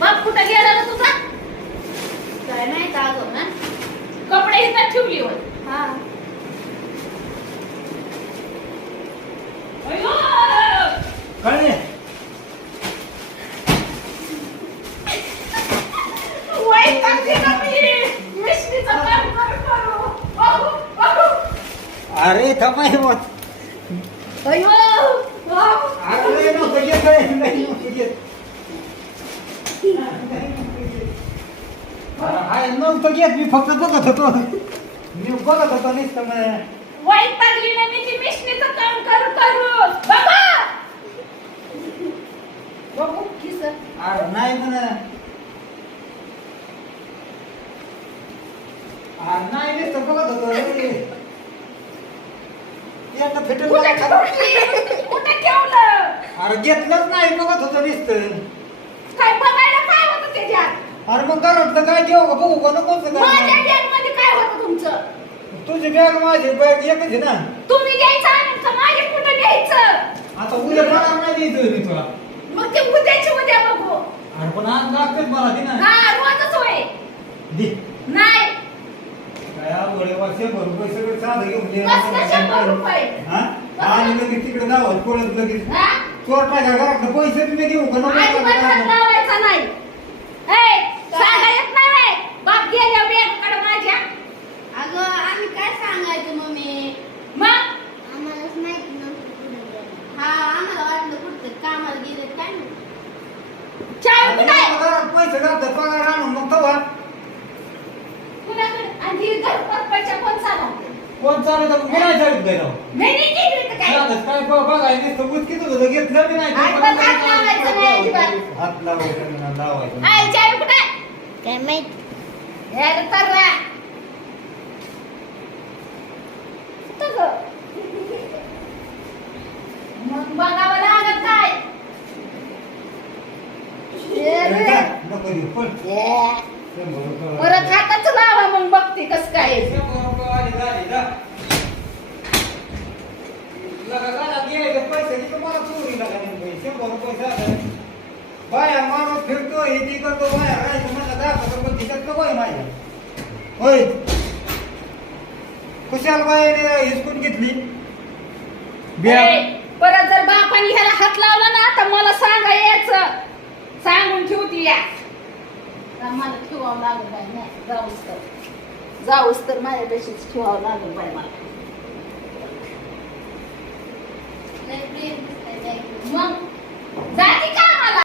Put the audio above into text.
बाप कुठं गेला रे तुझा? काय नाही का अगं ना कपडे इथं ठेवली होय. हा अयो! काय वैतागली ना मी. मिशनीचं काम करू. बाबू. अरे थांबाय मग अयो! बाबू. अरे नको येत नाही येत हाय नव्हतं घेत मी फक्त बघत होतो नुसतं मग वैतागली ना मी ती मिशनीचं काम करू. बाबा! बाबू किस अरे नाही म्हण नाही नुसतं बघत होतो एकदा फेटून कुठे ठेवलं? अरे घेतलंच नाही बघत होतो नुसतं काय बघायला काय होतं त्याच्यात? अरे मग घरातलं काय घेऊ का बघू का नको माझ्या बॅग मध्ये काय होतं तुमचं? तुझी बॅग माझी बॅग एकच आहे ना तुम्ही घ्यायचं आणून का माझे कुठं घ्यायचं? आता उद्या पगार नाही द्यायचं मी तुला मग ते उद्याची उद्या बघू. अरे पण आज लागतेच मला दे ना हा रोजच होय. दे नाही काय आवडे वर्षे भरून सगळं साधं घेऊन ये. कसलं 100 रुपये? हा आणि लगेच तिकडे जावं पळत लगेच हा? चोर टाका घरात पैसे तुम्ही घेऊ का अजिबात हात नको लावायचा नाही. ए, सांगा येत नाही. बाप गेल्या बॅगकडे माझ्या. अगं आम्ही काय सांगायचं मम्मी मग आम्हालाच माहिती नव्हतं कुठे गेलं. हा आम्हाला वाटलं कुठं कामाला गेले काय नाही चावी कुठे आहे? घरात पैसे घालतात पगार आणून मग तवा कुणाकडे? आणि ही घरपट्ट्याच्या कोण चालवते? कोण चालत मी नाही चालत काय राव मी नाही केली होतं काय? काय बघाय नुसतं उचकीत होतं घेतलं बी नाही अजिबात हात लावायचा नाही, अजिबात. हात लावायचं नाही, लावायचं आई चावी कुठे आहे? काय माहित हे रे तर्रा. कुठं गं? मग बघावं लागत काय? हे रे. नको देऊ पण परत हाताच लावा मग बघते कस काय आहे. 100 रुपये आले झाले जा लगा गाडा गेले पैसे की तुम्हाला चोरी लागा नाही 100 रुपये झाले बाया माणूस फिरतो हे ती करतो बाया राहायचं म्हणलं 10 रुपये खिशात नको आहे माझ्या होय कुशाल बाया हिसकून घेतली ए, परत जर बापाने ह्याला हात लावला ना तर मला सांगा यायचं. सांगून ठेवती या. तर मला ठेवावं लागलं बाई नाही जाऊस तर माझ्यापेक्षाच ठेवावं लागलं बाई मला. लय प्रेम दिसतंय बाई. मग जाती का